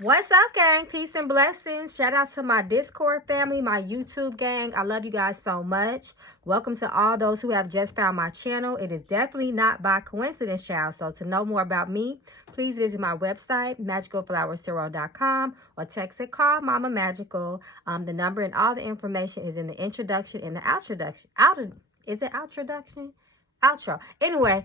What's up, gang? Peace and blessings. Shout out to my Discord family, my YouTube gang. I love you guys so much. Welcome to all those who have just found my channel. It is definitely not by coincidence, child. So to know more about me, please visit my website, magicalflowerstarot.com, or text it, call Mama Magical. The number and all the information is in the introduction and the outroduction. Is it outroduction? Outro. Anyway,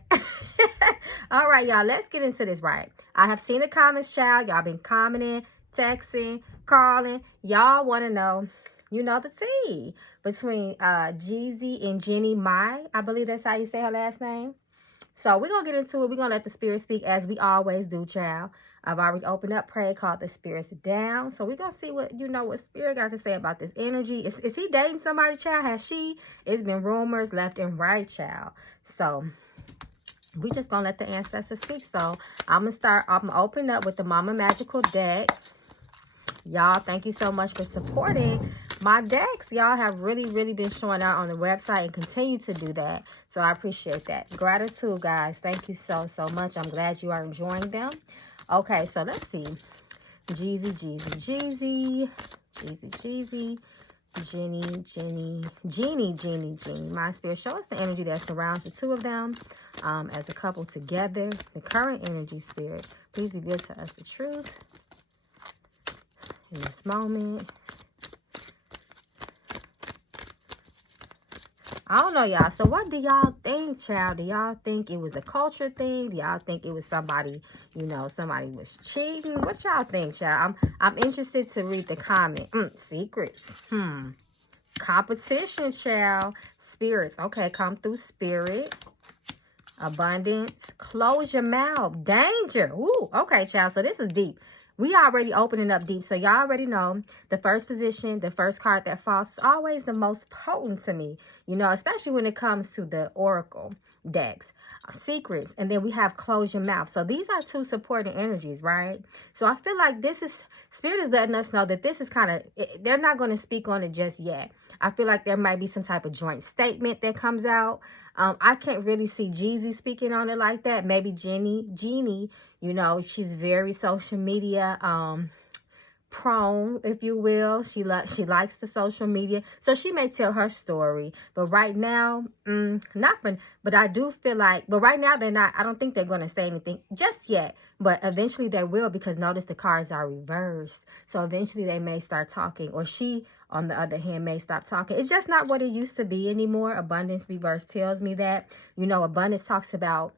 all right, y'all, let's get into this, right? I have seen the comments, child. Y'all been commenting, texting, calling. Y'all want to know, the tea between Jeezy and Jeannie Mai. I believe that's how you say her last name. So we're going to get into it. We're going to let the spirit speak as we always do, child. I've already opened up, prayed, called the spirits down. So we're going to see what, what spirit got to say about this energy. Is he dating somebody, child? Has she? It's been rumors left and right, child. So we just going to let the ancestors speak. So I'm going to open up with the Mama Magical deck. Y'all, thank you so much for supporting my decks. Y'all have really been showing out on the website and continue to do that. So I appreciate that. Gratitude, guys. Thank you so much. I'm glad you are enjoying them. Okay, so let's see. Jeezy, Jeannie. My spirit, show us the energy that surrounds the two of them as a couple together. The current energy, spirit. Please reveal to us the truth in this moment. I don't know, y'all. So what do y'all think, child? Do y'all think it was a culture thing? Do y'all think it was somebody, somebody was cheating? What y'all think, child? I'm interested to read the comment. Secrets. Competition, child. Spirits. Okay, come through, spirit. Abundance. Close your mouth. Danger. Ooh, okay, child. So this is deep. We already opening up deep, so y'all already know the first position, the first card that falls is always the most potent to me, especially when it comes to the oracle decks. Secrets, and then we have close your mouth. So these are two supporting energies, right? So I feel like spirit is letting us know that this is they're not going to speak on it just yet. I feel like there might be some type of joint statement that comes out. I can't really see Jeezy speaking on it like that. Maybe Jeannie, she's very social media prone, if you will. She likes the social media, so she may tell her story. But right now, but I do feel like, but right now they're not. I don't think they're going to say anything just yet. But eventually they will, because notice the cards are reversed. So eventually they may start talking, or she, on the other hand, may stop talking. It's just not what it used to be anymore. Abundance reverse tells me that, abundance talks about,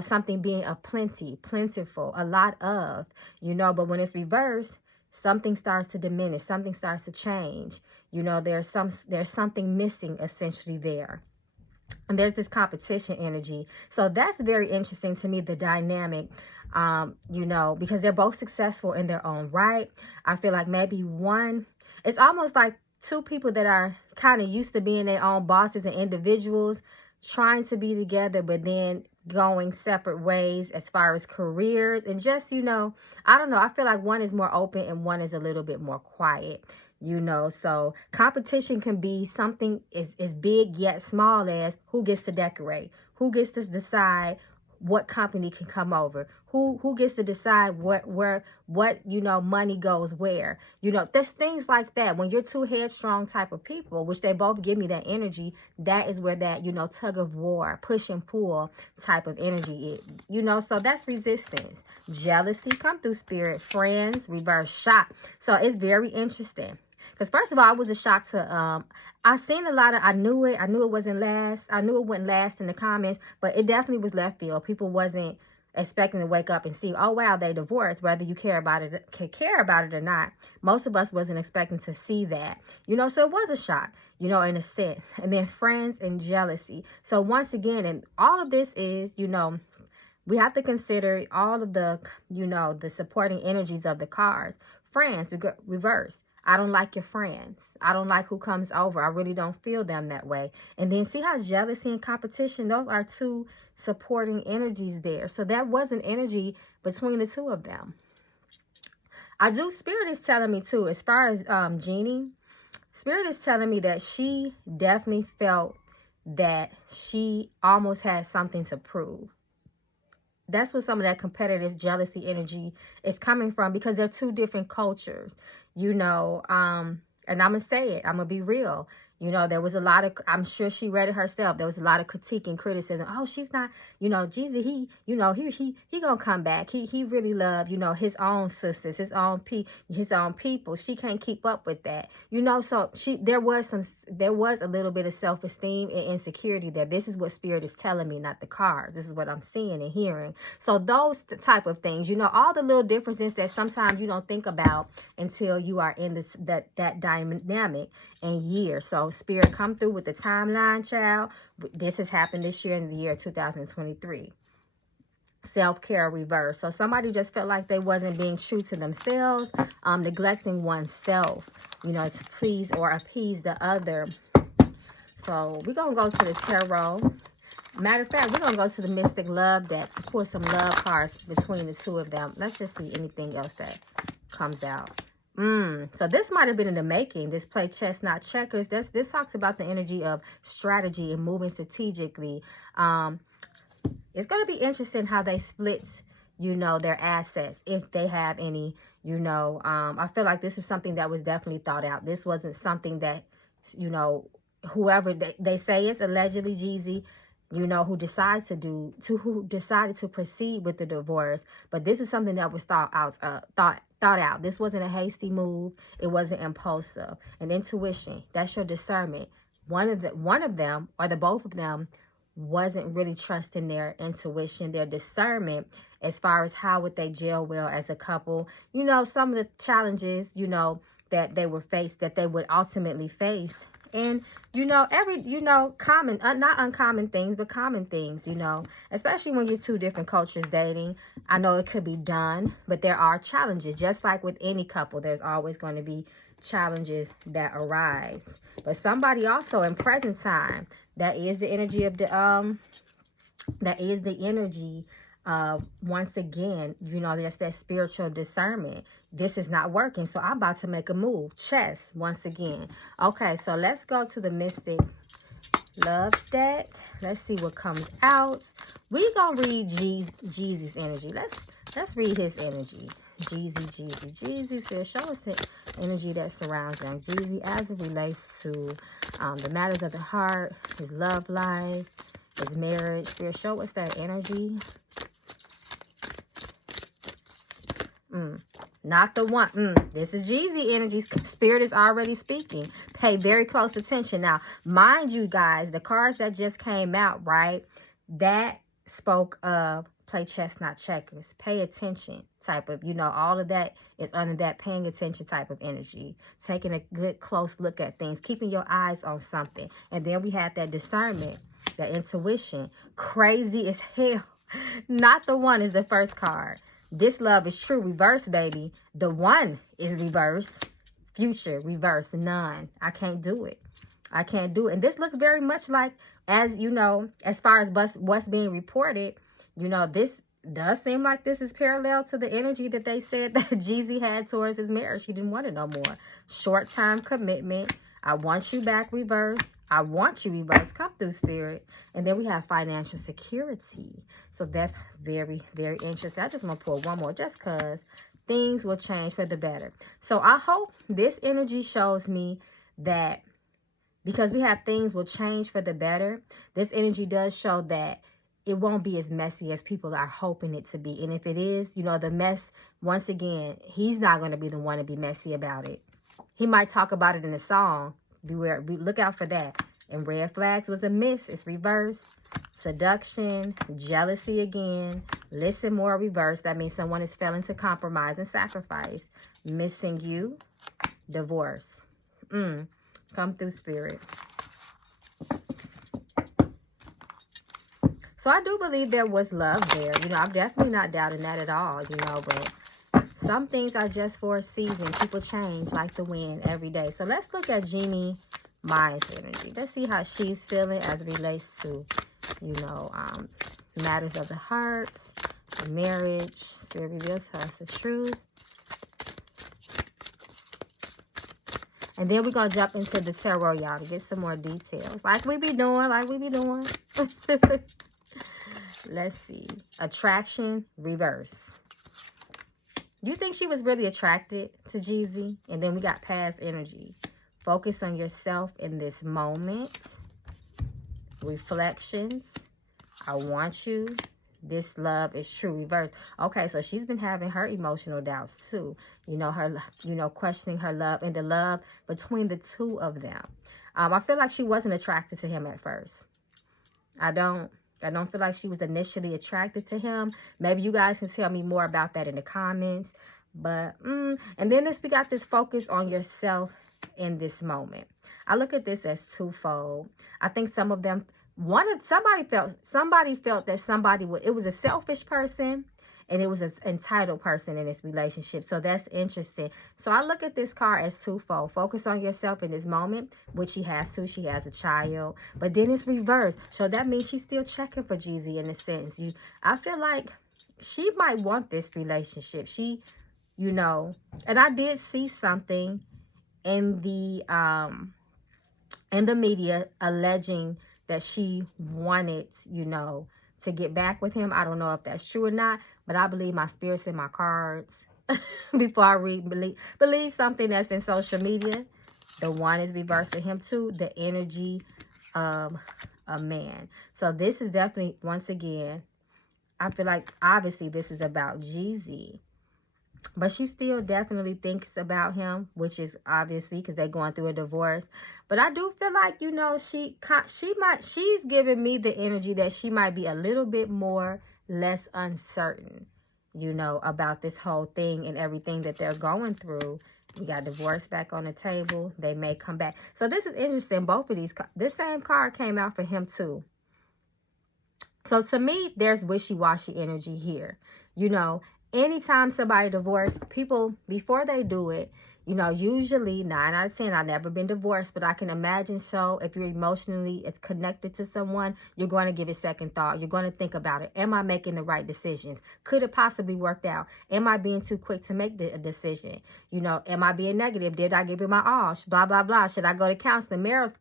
something being a plentiful, a lot of, but when it's reversed, something starts to diminish, something starts to change. There's something missing essentially there. And there's this competition energy. So that's very interesting to me, the dynamic, because they're both successful in their own right. I feel like maybe one, it's almost like two people that are kind of used to being their own bosses and individuals, trying to be together, but then going separate ways as far as careers. And just, I don't know. I feel like one is more open and one is a little bit more quiet. So competition can be something as big yet small as who gets to decorate, who gets to decide what company can come over, who gets to decide what money goes where. There's things like that. When you're two headstrong type of people, which they both give me that energy, that is where that tug of war, push and pull type of energy is. So that's resistance. Jealousy, come through, spirit. Friends, reverse shock. So it's very interesting. Because first of all, I was a shock to, I seen a lot of, I knew it wasn't last. I knew it wouldn't last in the comments, but it definitely was left field. People wasn't expecting to wake up and see, oh, wow, they divorced, whether you care about it or not. Most of us wasn't expecting to see that, so it was a shock, in a sense. And then friends and jealousy. So once again, and all of this is, we have to consider all of the, the supporting energies of the cards. Friends, reverse. I don't like your friends. I don't like who comes over. I really don't feel them that way. And then see how jealousy and competition, those are two supporting energies there. So that was an energy between the two of them. Spirit is telling me too, as far as Jeannie, Spirit is telling me that she definitely felt that she almost had something to prove. that's what some of that competitive jealousy energy is coming from, because they're two different cultures, you know. And I'm gonna say it, I'm gonna be real. You know, there was a lot of, I'm sure she read it herself, there was a lot of critique and criticism. Oh, she's not, you know, Jeezy, he, you know, he gonna come back. He really loved, you know, his own sisters, his own people. She can't keep up with that, you know. So there was a little bit of self-esteem and insecurity there. This is what Spirit is telling me, not the cards. This is what I'm seeing and hearing. So those type of things, you know, all the little differences that sometimes you don't think about until you are in this that dynamic and year. So Spirit, come through with the timeline, child. This has happened this year in the year 2023. Self-care reverse. So somebody just felt like they wasn't being true to themselves, neglecting oneself, you know, to please or appease the other. So we're going to go to the tarot. Matter of fact, we're going to go to the Mystic Love deck to pull some love cards between the two of them. Let's just see anything else that comes out. So this might have been in the making. This play chess, not checkers. This talks about the energy of strategy and moving strategically. It's going to be interesting how they split, you know, their assets, if they have any, you know. I feel like this is something that was definitely thought out. This wasn't something that, you know, whoever they say it's allegedly Jeezy, you know, who decided to proceed with the divorce. But this is something that was thought out. This wasn't a hasty move. It wasn't impulsive. And intuition, that's your discernment. One of them, or the both of them, wasn't really trusting their intuition, their discernment, as far as how would they gel well as a couple. You know, some of the challenges, you know, that they would ultimately face. And, you know, common, not uncommon things, but common things, you know, especially when you're two different cultures dating. I know it could be done, but there are challenges. Just like with any couple, there's always going to be challenges that arise. But somebody also in present time, that is the energy of once again, you know, there's that spiritual discernment. This is not working, so I'm about to make a move. Chess, once again. Okay, so let's go to the Mystic Love deck. Let's see what comes out. We're gonna read Jeezy's energy. Let's read his energy. Jeezy. So show us the energy that surrounds them. Jeezy as it relates to the matters of the heart, his love life, his marriage. Spirit, show us that energy. Not the one. This is Jeezy energy. Spirit is already speaking. Pay very close attention. Now, mind you guys, the cards that just came out, right? That spoke of play chess, not checkers. Pay attention type of, you know, all of that is under that paying attention type of energy. Taking a good close look at things. Keeping your eyes on something. And then we had that discernment, that intuition. Crazy as hell. Not the one is the first card. This love is true. Reverse, baby. The one is reverse. Future, reverse. None. I can't do it. I can't do it. And this looks very much like, as you know, as far as what's being reported, you know, this does seem like this is parallel to the energy that they said that Jeezy had towards his marriage. He didn't want it no more. Short-term commitment. I want you back, reverse. I want you, reverse. Come through, Spirit. And then we have financial security. So that's very, very interesting. I just want to pull one more just because things will change for the better. So I hope this energy shows me that because we have things will change for the better, this energy does show that it won't be as messy as people are hoping it to be. And if it is, you know, the mess, once again, he's not going to be the one to be messy about it. He might talk about it in a song. Beware, look out for that. And red flags was a miss. It's reverse. Seduction, jealousy again. Listen more, reverse. That means someone is failing to compromise and sacrifice. Missing you, divorce. Come through, Spirit. So I do believe there was love there. You know, I'm definitely not doubting that at all, you know, but some things are just for a season. People change like the wind every day. So let's look at Jeannie Mind's energy. Let's see how she's feeling as it relates to, you know, matters of the heart, marriage. Spirit reveals to us the truth. And then we're going to jump into the tarot, y'all, to get some more details. Like we be doing. Let's see. Attraction, reverse. You think she was really attracted to Jeezy? And then we got past energy. Focus on yourself in this moment. Reflections. I want you. This love is true. Reverse. Okay, so she's been having her emotional doubts too. You know, her, questioning her love and the love between the two of them. I feel like she wasn't attracted to him at first. I don't feel like she was initially attracted to him. Maybe you guys can tell me more about that in the comments. But, and then we got this focus on yourself in this moment. I look at this as twofold. I think some of them, somebody felt that it was a selfish person and it was an entitled person in this relationship. So that's interesting. So I look at this card as twofold. Focus on yourself in this moment, which she has to. She has a child. But then it's reversed. So that means she's still checking for Jeezy in a sense. I feel like she might want this relationship. She, and I did see something in the media alleging that she wanted, to get back with him. I don't know if that's true or not, but I believe my spirits in my cards before I believe something that's in social media. The one is reversed for him too, the energy of a man. So this is definitely, once again, I feel like obviously this is about Jeezy. But she still definitely thinks about him, which is obviously because they're going through a divorce. But I do feel like, she's giving me the energy that she might be a little bit less uncertain, about this whole thing and everything that they're going through. We got divorce back on the table. They may come back. So this is interesting. Both of these, this same card came out for him too. So to me, there's wishy-washy energy here, Anytime somebody divorced, people, before they do it, usually 9 out of 10, I've never been divorced, but I can imagine so. If you're emotionally connected to someone, you're going to give it second thought. You're going to think about it. Am I making the right decisions? Could it possibly work out? Am I being too quick to make a decision? Am I being negative? Did I give it my all? Blah, blah, blah. Should I go to counseling, marriage,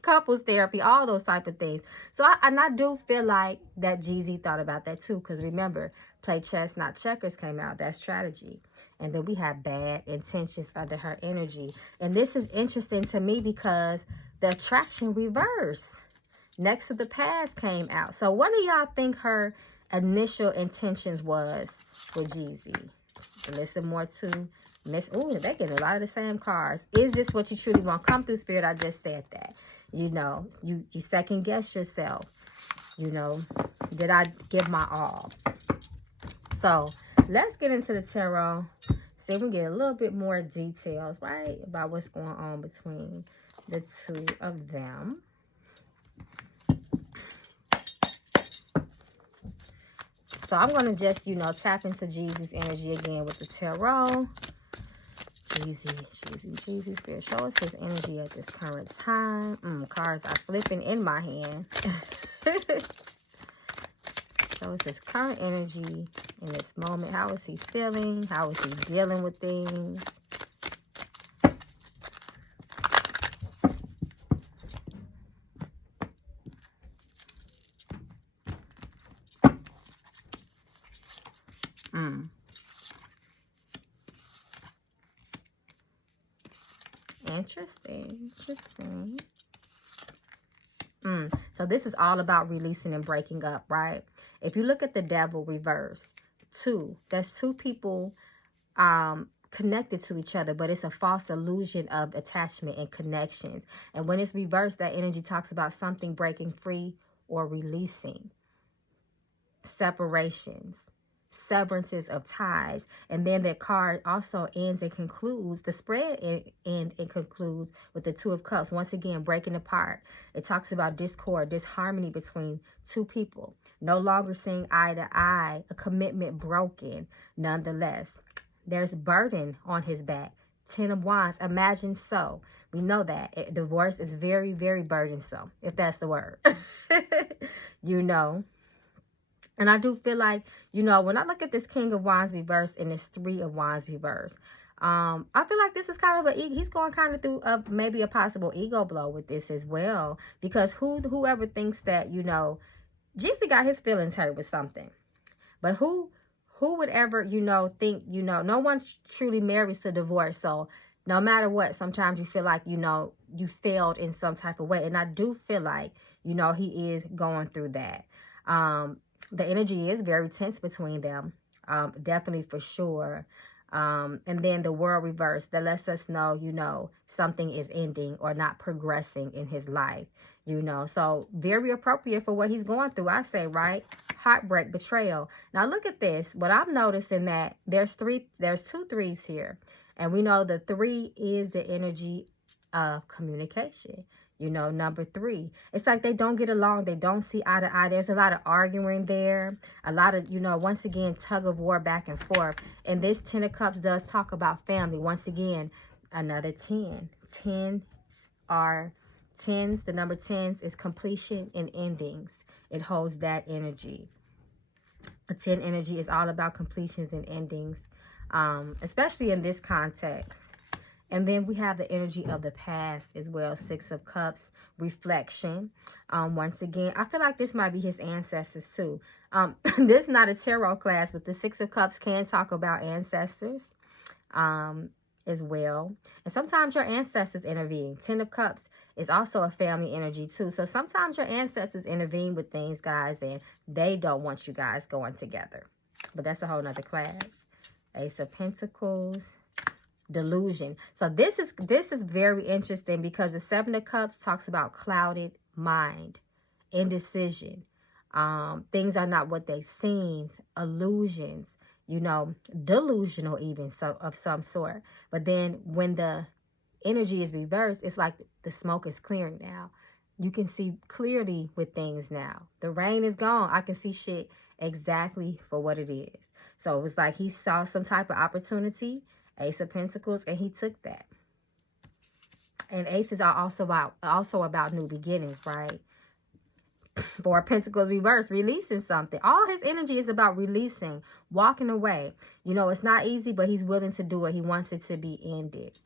couples therapy, all those type of things. So I do feel like that Jeezy thought about that too, because remember, play chess, not checkers came out. That's strategy. And then we have bad intentions under her energy. And this is interesting to me because the attraction reversed next to the past came out. So what do y'all think her initial intentions was with Jeezy? Listen more to Miss. Ooh, they're getting a lot of the same cards. Is this what you truly want? Come through, Spirit. I just said that. You second guess yourself. Did I give my all? So let's get into the tarot. See if we get a little bit more details, right, about what's going on between the two of them. So I'm going to just, tap into Jeezy's energy again with the tarot. Jeezy, Spirit, show us his energy at this current time. Cards are flipping in my hand. Show us his current energy in this moment. How is he feeling? How is he dealing with things? Interesting. So this is all about releasing and breaking up, right? If you look at the Devil reverse, that's two people connected to each other, but it's a false illusion of attachment and connections. And when it's reversed, that energy talks about something breaking free or releasing, separations, severances of ties. And then that card also ends and concludes, the spread and it concludes with the Two of Cups, once again breaking apart. It talks about discord, disharmony between two people, no longer seeing eye to eye, a commitment broken. Nonetheless, there's burden on his back. 10 of Wands, imagine so. We know that divorce is very, very burdensome, if that's the word. And I do feel like, when I look at this King of Wands reverse and this 3 of Wands reverse, I feel like this is kind of he's going kind of through maybe a possible ego blow with this as well. Because whoever thinks that, Jeezy got his feelings hurt with something. But who would ever, you know, think, you know, no one truly marries to divorce. So no matter what, sometimes you feel like, you know, you failed in some type of way. And I do feel like, you know, he is going through that. The energy is very tense between them. Definitely for sure. And then the world reverse that lets us know, you know, something is ending or not progressing in his life, you know. So very appropriate for what he's going through, I say, right? Heartbreak, betrayal. Now look at this. What I'm noticing that there's two threes here. And we know the 3 is the energy of communication. You know, number 3. It's like they don't get along. They don't see eye to eye. There's a lot of arguing there. A lot of, you know, once again, tug of war back and forth. And this 10 of Cups does talk about family. Once again, another 10. 10s are 10s. The number 10s is completion and endings. It holds that energy. A 10 energy is all about completions and endings, especially in this context. And then we have the energy of the past as well. 6 of Cups, reflection. Once again, I feel like this might be his ancestors too. This is not a tarot class, but the 6 of Cups can talk about ancestors as well. And sometimes your ancestors intervene. 10 of Cups is also a family energy too. So sometimes your ancestors intervene with things, guys, and they don't want you guys going together. But that's a whole nother class. Ace of Pentacles. Delusion. So this is very interesting because the 7 of Cups talks about clouded mind, indecision. Things are not what they seem, illusions, you know, delusional even, so of some sort. But then when the energy is reversed, it's like the smoke is clearing now. You can see clearly with things now. The rain is gone. I can see shit exactly for what it is. So it was like he saw some type of opportunity, Ace of Pentacles, and he took that. And aces are also about new beginnings, right? 4 of Pentacles reverse, releasing something. All his energy is about releasing, walking away. You know, it's not easy, but he's willing to do it. He wants it to be ended.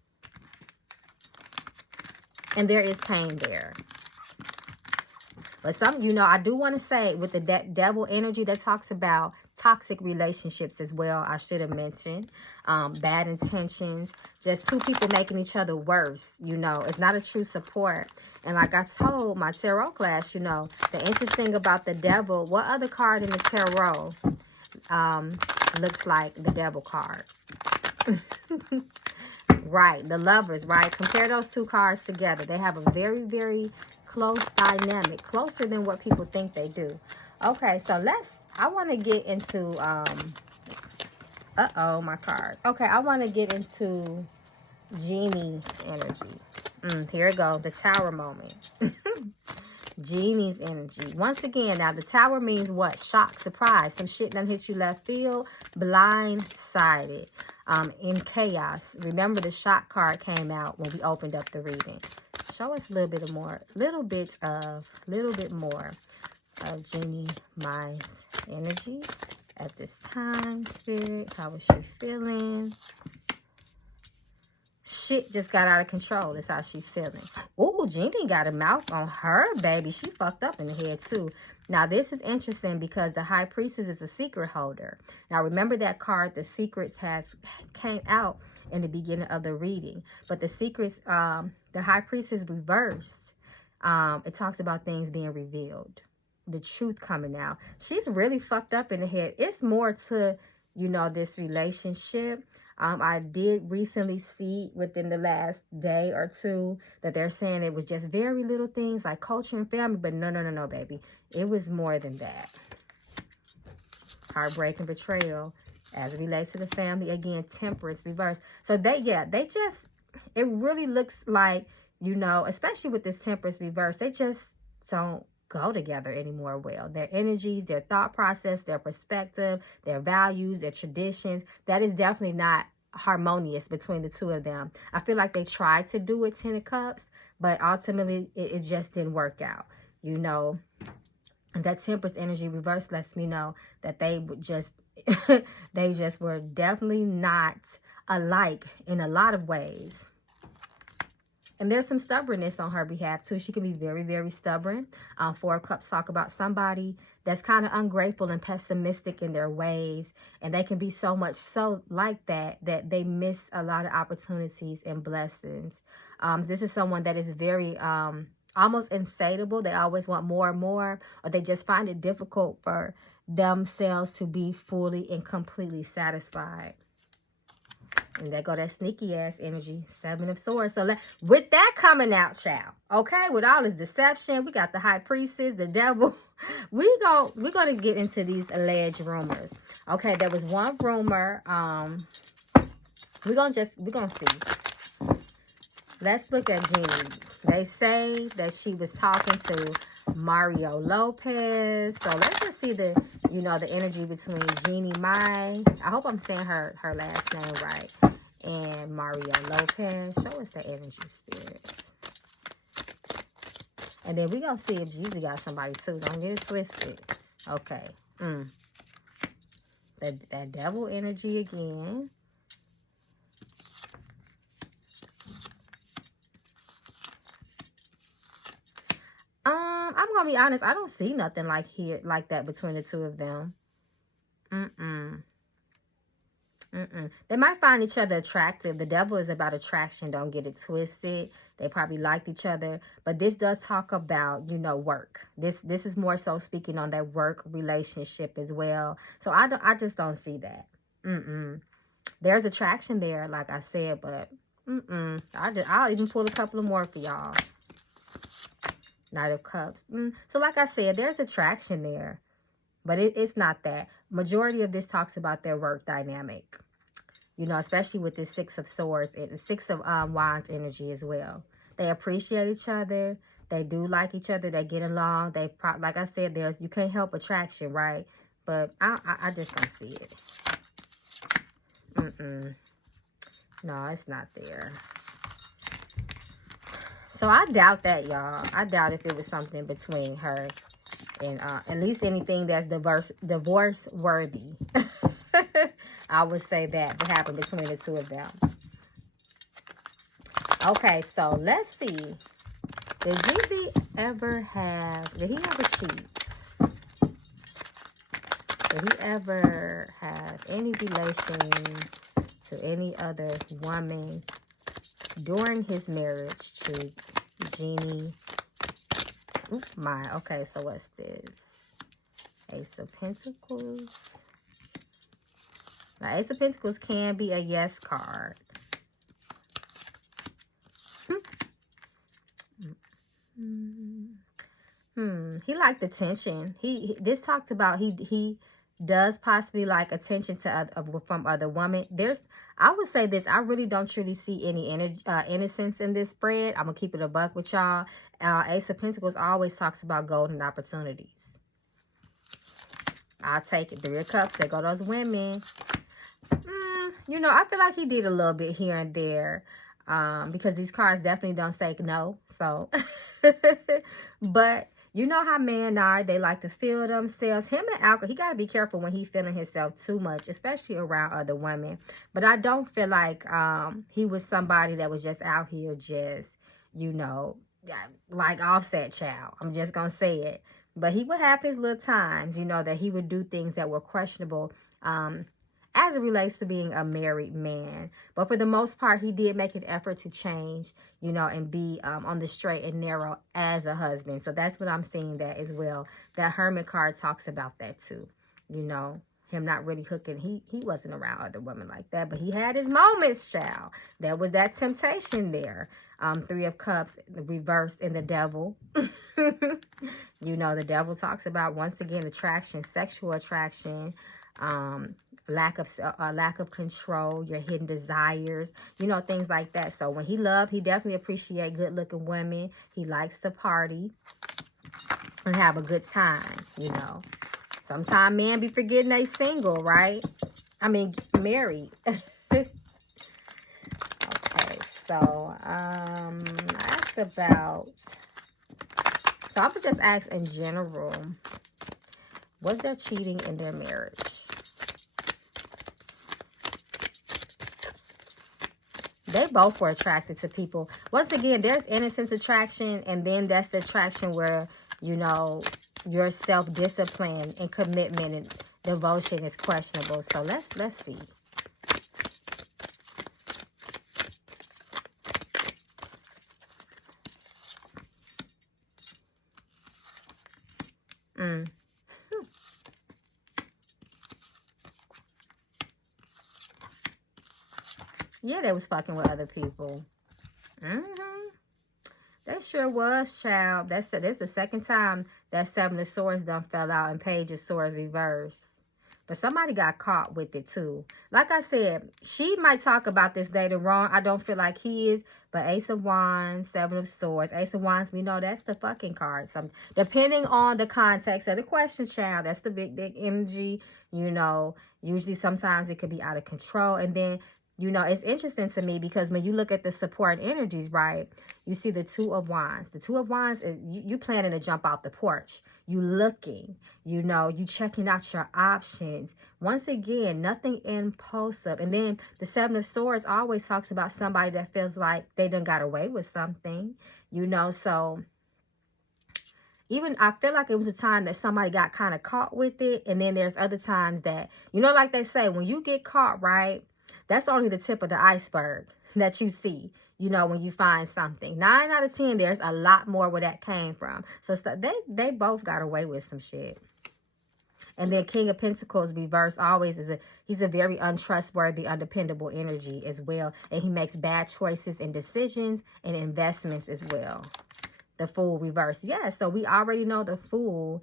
And there is pain there. But some, you know, I do want to say with the devil energy that talks about toxic relationships as well, I should have mentioned. Bad intentions, just 2 people making each other worse, you know. It's not a true support. And like I told my tarot class, you know, the interesting about the devil, what other card in the tarot looks like the devil card? Right, the Lovers, right? Compare those 2 cards together. They have a very, very close dynamic, closer than what people think they do. Okay, so I want to get into, my cards. Okay, I want to get into Jeannie's energy. Here we go, the Tower moment. Jeannie's energy. Once again, now the Tower means what? Shock, surprise. Some shit done hit you left field, blindsided, in chaos. Remember the shock card came out when we opened up the reading. Show us a little bit more of Jeannie Mai's energy at this time, Spirit. How is she feeling? Shit just got out of control. That's how she's feeling. Oh, Jeannie got a mouth on her, baby. She fucked up in the head, too. Now, this is interesting because the High Priestess is a secret holder. Now, remember that card, the Secrets, came out in the beginning of the reading. But the Secrets, the High Priestess reversed. It talks about things being revealed. The truth coming out. She's really fucked up in the head. It's more to, you know, this relationship. I did recently see within the last day or 2 that they're saying it was just very little things like culture and family. But no, baby. It was more than that. Heartbreak and betrayal as it relates to the family. Again, Temperance reverse. So it really looks like, you know, especially with this Temperance reverse, they just don't go together anymore well. Their energies, their thought process, their perspective, their values, their traditions, that is definitely not harmonious between the 2 of them. I feel like they tried to do it, 10 of Cups, but ultimately it just didn't work out, you know. And that Temperance energy reverse lets me know that they would just they just were definitely not alike in a lot of ways. And there's some stubbornness on her behalf too. She can be very, very stubborn. Four of Cups talk about somebody that's kind of ungrateful and pessimistic in their ways. And they can be so much so like that they miss a lot of opportunities and blessings. This is someone that is very almost insatiable. They always want more and more, or they just find it difficult for themselves to be fully and completely satisfied. And there go that sneaky ass energy, 7 of Swords. So with that coming out, child, okay, with all this deception, we got the High Priestess, the Devil. We're gonna get into these alleged rumors. Okay, there was one rumor. We're gonna see. Let's look at Jeannie. They say that she was talking to Mario Lopez. So let's just see the energy between Jeannie Mai. I hope I'm saying her last name right. And Mario Lopez. Show us the energy, spirits. And then we're going to see if Jeezy got somebody too. Don't get it twisted. Okay. That devil energy again. I'm gonna be honest, I don't see nothing like that between the two of them. They might find each other attractive. The Devil is about attraction, don't get it twisted. They probably liked each other, but this does talk about, work. This is more so speaking on that work relationship as well. So I just don't see that. There's attraction there, like I said, but I'll even pull a couple of more for y'all. Knight of Cups. So like I said, there's attraction there. But it's not that. Majority of this talks about their work dynamic. Especially with this 6 of Swords and 6 of Wands energy as well. They appreciate each other. They do like each other. They get along. Like I said, you can't help attraction, right? But I just don't see it. No, it's not there. So I doubt that, y'all. I doubt if it was something between her and at least anything that's divorce worthy. I would say that happened between the two of them. Okay, so let's see. Did Jeezy did he ever cheat? Did he ever have any relations to any other woman during his marriage to Jeannie? Okay, so what's this? Ace of Pentacles. Now, Ace of Pentacles can be a yes card. He liked attention. This talks about he does possibly like attention from other women. I would say this, I really don't truly see any innocence in this spread. I'm gonna keep it a buck with y'all. Ace of Pentacles always talks about golden opportunities. I'll take it. 3 of Cups, there go those women. I feel like he did a little bit here and there. Because these cards definitely don't say no. So, but you know how men are. They like to feel themselves. Him and alcohol, he got to be careful when he feeling himself too much, especially around other women. But I don't feel like he was somebody that was just out here just, like Offset child. I'm just going to say it. But he would have his little times, that he would do things that were questionable as it relates to being a married man. But for the most part, he did make an effort to change, and be on the straight and narrow as a husband. So that's what I'm seeing that as well. That Hermit card talks about that too. Him not really hooking. He wasn't around other women like that. But he had his moments, child. There was that temptation there. 3 of Cups, reversed in the Devil. The Devil talks about, once again, attraction, sexual attraction, lack of control, your hidden desires, things like that. So when he definitely appreciate good looking women. He likes to party and have a good time. Sometimes men be forgetting they single, right? I mean, married. Okay, so ask about. So I would just ask in general, was there cheating in their marriage? They both were attracted to people. Once again, there's innocence attraction, and then that's the attraction where, you know, your self-discipline and commitment and devotion is questionable. So let's see. Yeah, they was fucking with other people. They sure was, child. That's the second time that Seven of Swords done fell out and Page of Swords reversed. But somebody got caught with it too. Like I said, she might talk about this later wrong. I don't feel like he is. But Ace of Wands, Seven of Swords. Ace of Wands, we know that's the fucking card. Depending on the context of the question, child, that's the big energy. You know, usually sometimes it could be out of control. And then, you know, it's interesting to me because when you look at the support energies, right, you see the Two of Wands. The Two of Wands is you planning to jump off the porch. You looking, you know, you checking out your options. Once again, nothing impulsive. And then the Seven of Swords always talks about somebody that feels like they done got away with something, you know. So even I feel like it was a time that somebody got kind of caught with it. And then there's other times that, you know, like they say, when you get caught, right, that's only the tip of the iceberg that you see, you know, when you find something. 9 out of 10, there's a lot more where that came from. So they both got away with some shit. And then King of Pentacles reverse always he's a very untrustworthy, undependable energy as well. And he makes bad choices and decisions and investments as well. The Fool reverse. Yeah, so we already know the Fool.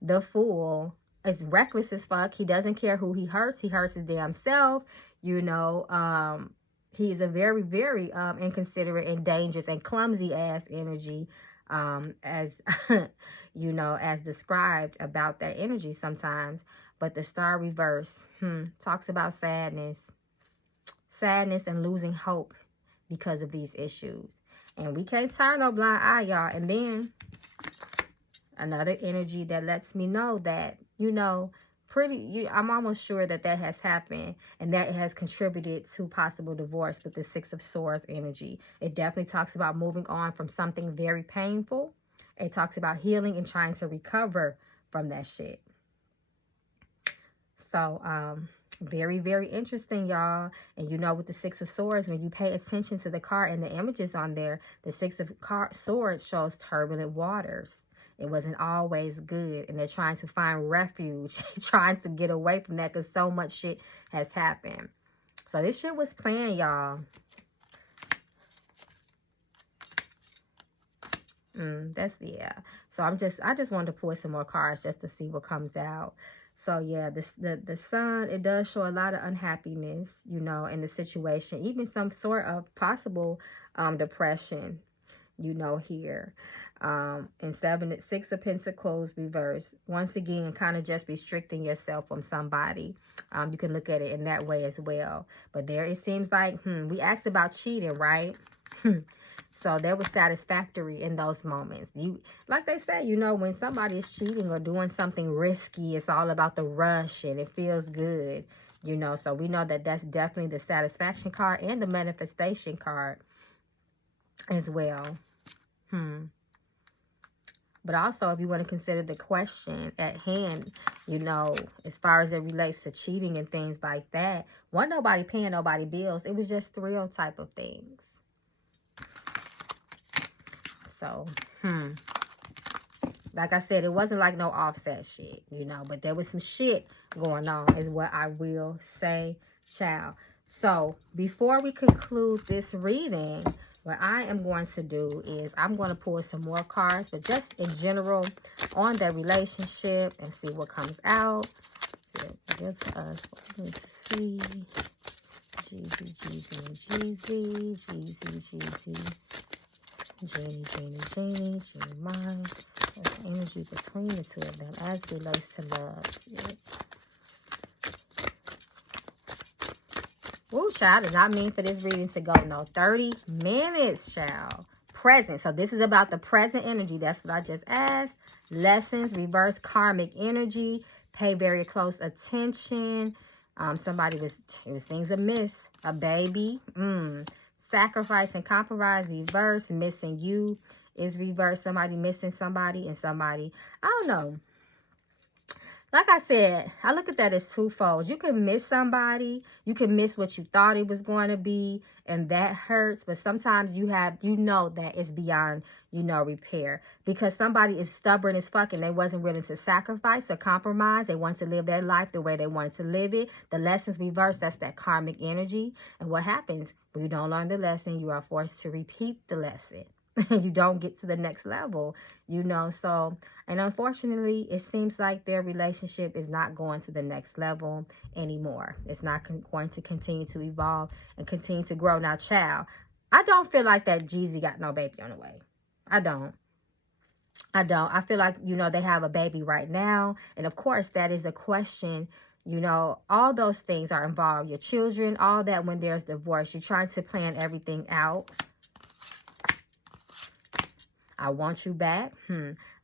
The Fool is reckless as fuck. He doesn't care who he hurts. He hurts his damn self. You know, he is a very, very inconsiderate and dangerous and clumsy ass energy, as you know, as described about that energy sometimes. But the Star reverse talks about sadness and losing hope because of these issues. And we can't turn no blind eye, y'all. And then another energy that lets me know that, you know, I'm almost sure that has happened and that it has contributed to possible divorce with the Six of Swords energy. It definitely talks about moving on from something very painful. It talks about healing and trying to recover from that shit. So, very, very interesting, y'all. And you know, with the Six of Swords, when you pay attention to the card and the images on there, the Six of Swords shows turbulent waters. It wasn't always good. And they're trying to find refuge, trying to get away from that because so much shit has happened. So this shit was planned, y'all. Yeah. So I just wanted to pull some more cards just to see what comes out. So yeah, the Sun, it does show a lot of unhappiness, you know, in the situation, even some sort of possible depression, you know, here. And 6 of Pentacles reverse. Once again, kind of just restricting yourself from somebody. You can look at it in that way as well. But there it seems like, we asked about cheating, right? So there was satisfactory in those moments. Like they say, you know, when somebody is cheating or doing something risky, it's all about the rush and it feels good, you know. So we know that that's definitely the satisfaction card and the manifestation card as well. But also, if you want to consider the question at hand, you know, as far as it relates to cheating and things like that, wasn't nobody paying nobody bills. It was just thrill type of things. So, like I said, it wasn't like no Offset shit, you know, but there was some shit going on is what I will say, child. So, before we conclude this reading, what I am going to do is I'm going to pull some more cards, but just in general on their relationship and see what comes out. Give to us what we need to see. Jeezy, Jeannie, mine. There's energy between the two of them as it relates to love. Spirit. Ooh, child, did not mean for this reading to go no 30 minutes, child. Present. So this is about the present energy. That's what I just asked. Lessons, reverse karmic energy. Pay very close attention. It was things amiss. A baby. Sacrifice and compromise, reverse. Missing you is reverse. Somebody missing somebody, and somebody, I don't know. Like I said, I look at that as twofold. You can miss somebody. You can miss what you thought it was going to be, and that hurts. But sometimes you know that it's beyond, repair. Because somebody is stubborn as fuck and they wasn't willing to sacrifice or compromise. They want to live their life the way they wanted to live it. The lessons reversed, that's that karmic energy. And what happens when you don't learn the lesson? You are forced to repeat the lesson. You don't get to the next level, so, and unfortunately, it seems like their relationship is not going to the next level anymore. It's not going to continue to evolve and continue to grow. Now, child, I don't feel like that Jeezy got no baby on the way. I don't. I feel like, they have a baby right now. And of course, that is a question. All those things are involved. Your children, all that. When there's divorce, you're trying to plan everything out. I want you back.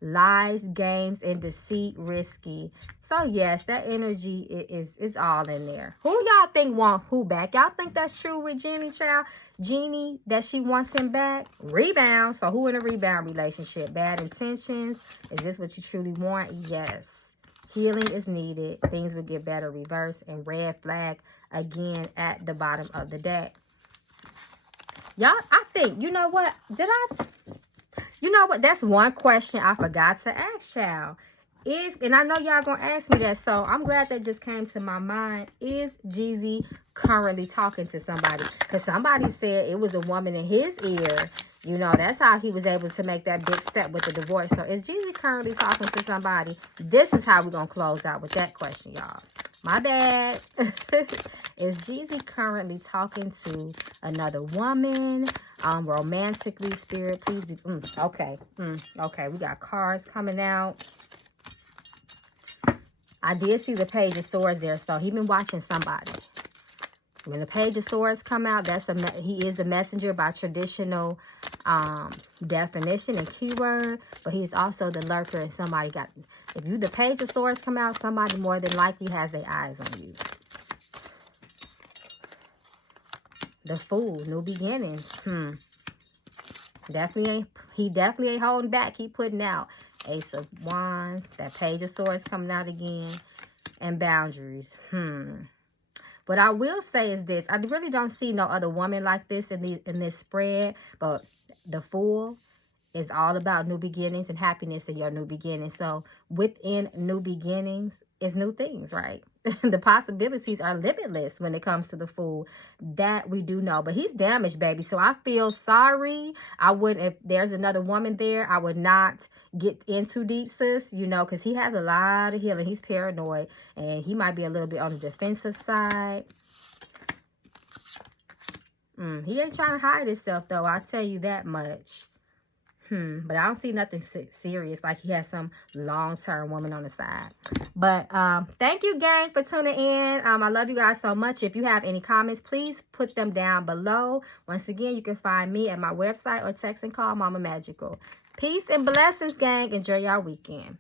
Lies, games, and deceit, risky. So, yes, that energy is all in there. Who y'all think want who back? Y'all think that's true with Jeannie, child? Jeannie, that she wants him back? Rebound. So, who in a rebound relationship? Bad intentions. Is this what you truly want? Yes. Healing is needed. Things will get better. Reverse and red flag again at the bottom of the deck. Y'all, I think, you know what? You know what? That's one question I forgot to ask y'all. And I know y'all gonna ask me that, so I'm glad that just came to my mind. Is Jeezy currently talking to somebody? Because somebody said it was a woman in his ear. That's how he was able to make that big step with the divorce. So is Jeezy currently talking to somebody? This is how we're gonna close out with that question, y'all. My bad. Is Jeezy currently talking to another woman? Romantically, spirit, please be. Okay. Okay, we got cards coming out. I did see the Page of Swords there, so he been watching somebody. When the Page of Swords come out, he is the messenger by traditional definition and keyword, but he's also the lurker, and somebody got. If the Page of Swords come out, somebody more than likely has their eyes on you. The Fool, new beginnings. He definitely ain't holding back. He putting out Ace of Wands, that Page of Swords coming out again, and boundaries. What I will say is this: I really don't see no other woman like this in this spread. But the Fool is all about new beginnings and happiness in your new beginnings. So within new beginnings is new things, right? The possibilities are limitless when it comes to the Fool. That we do know. But he's damaged, baby. So I feel sorry. I wouldn't, if there's another woman there, I would not get in too deep, sis. Because he has a lot of healing. He's paranoid. And he might be a little bit on the defensive side. He ain't trying to hide himself, though. I'll tell you that much. But I don't see nothing serious, like he has some long-term woman on the side. But thank you, gang, for tuning in. I love you guys so much. If you have any comments, please put them down below. Once again, you can find me at my website or text and call Mama Magical. Peace and blessings, gang. Enjoy your weekend.